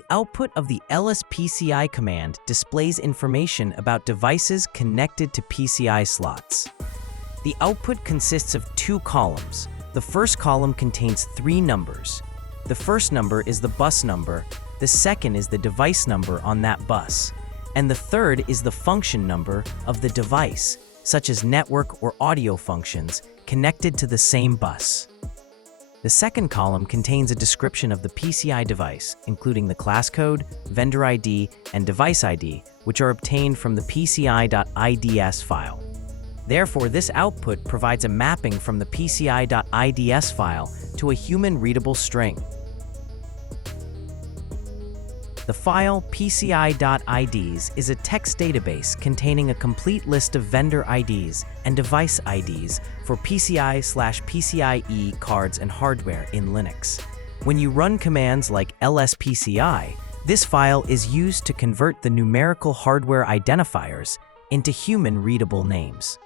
The output of the lspci command displays information about devices connected to PCI slots. The output consists of two columns. The first column contains three numbers. The first number is the bus number, the second is the device number on that bus, and the third is the function number of the device, such as network or audio functions, connected to the same bus. The second column contains a description of the PCI device, including the class code, vendor ID, and device ID, which are obtained from the PCI.IDs file. Therefore, this output provides a mapping from the PCI.IDs file to a human-readable string. The file PCI.IDs is a text database containing a complete list of vendor IDs and device IDs for PCI/PCIe cards and hardware in Linux. When you run commands like lspci, this file is used to convert the numerical hardware identifiers into human-readable names.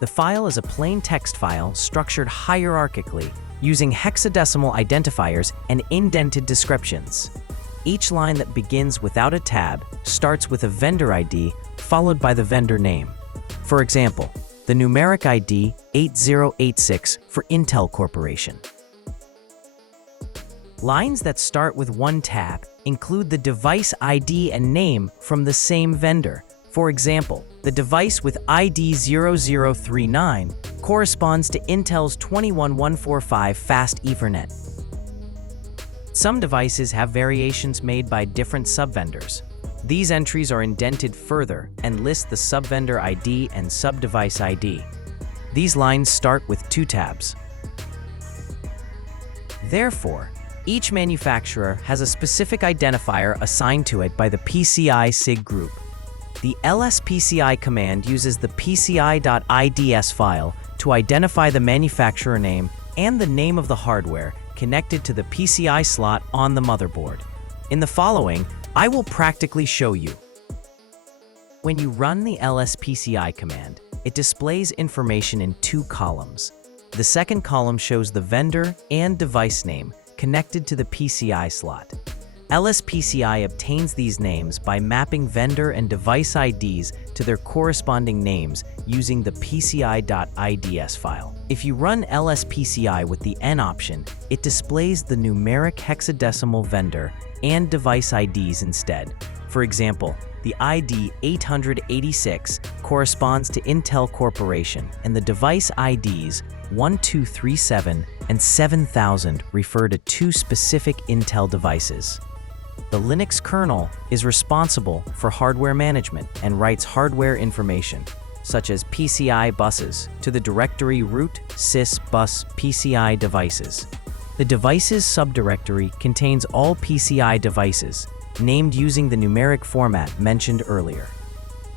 The file is a plain text file structured hierarchically using hexadecimal identifiers and indented descriptions. Each line that begins without a tab starts with a vendor ID followed by the vendor name. For example, the numeric ID 8086 for Intel Corporation. Lines that start with one tab include the device ID and name from the same vendor. For example, the device with ID 0039 corresponds to Intel's 21145 Fast Ethernet. Some devices have variations made by different subvendors. These entries are indented further and list the subvendor ID and subdevice ID. These lines start with two tabs. Therefore, each manufacturer has a specific identifier assigned to it by the PCI SIG group. The lspci command uses the PCI.IDs file to identify the manufacturer name and the name of the hardware connected to the PCI slot on the motherboard. In the following, I will practically show you. When you run the lspci command, it displays information in two columns. The second column shows the vendor and device name connected to the PCI slot. lspci obtains these names by mapping vendor and device IDs to their corresponding names using the PCI.IDs file. If you run lspci with the N option, it displays the numeric hexadecimal vendor and device IDs instead. For example, the ID 886 corresponds to Intel Corporation, and the device IDs 1237 and 7000 refer to two specific Intel devices. The Linux kernel is responsible for hardware management and writes hardware information, such as PCI buses, to the directory root sys bus PCI devices. The devices subdirectory contains all PCI devices, named using the numeric format mentioned earlier.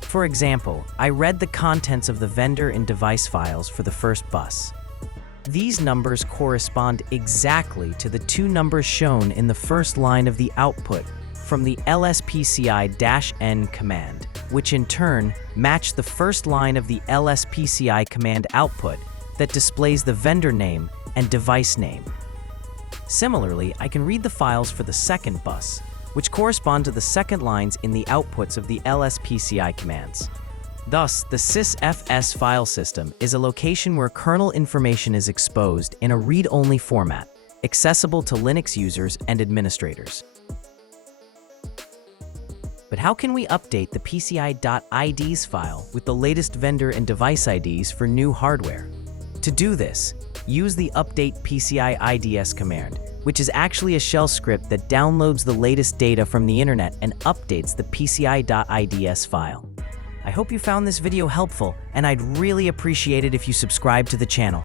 For example, I read the contents of the vendor and device files for the first bus. These numbers correspond exactly to the two numbers shown in the first line of the output from the lspci-n command, which in turn match the first line of the lspci command output that displays the vendor name and device name. Similarly, I can read the files for the second bus, which correspond to the second lines in the outputs of the lspci commands. Thus, the sysfs file system is a location where kernel information is exposed in a read-only format, accessible to Linux users and administrators. But how can we update the PCI.IDs file with the latest vendor and device IDs for new hardware? To do this, use the update PCI IDs command, which is actually a shell script that downloads the latest data from the internet and updates the PCI.IDs file. I hope you found this video helpful, and I'd really appreciate it if you subscribe to the channel.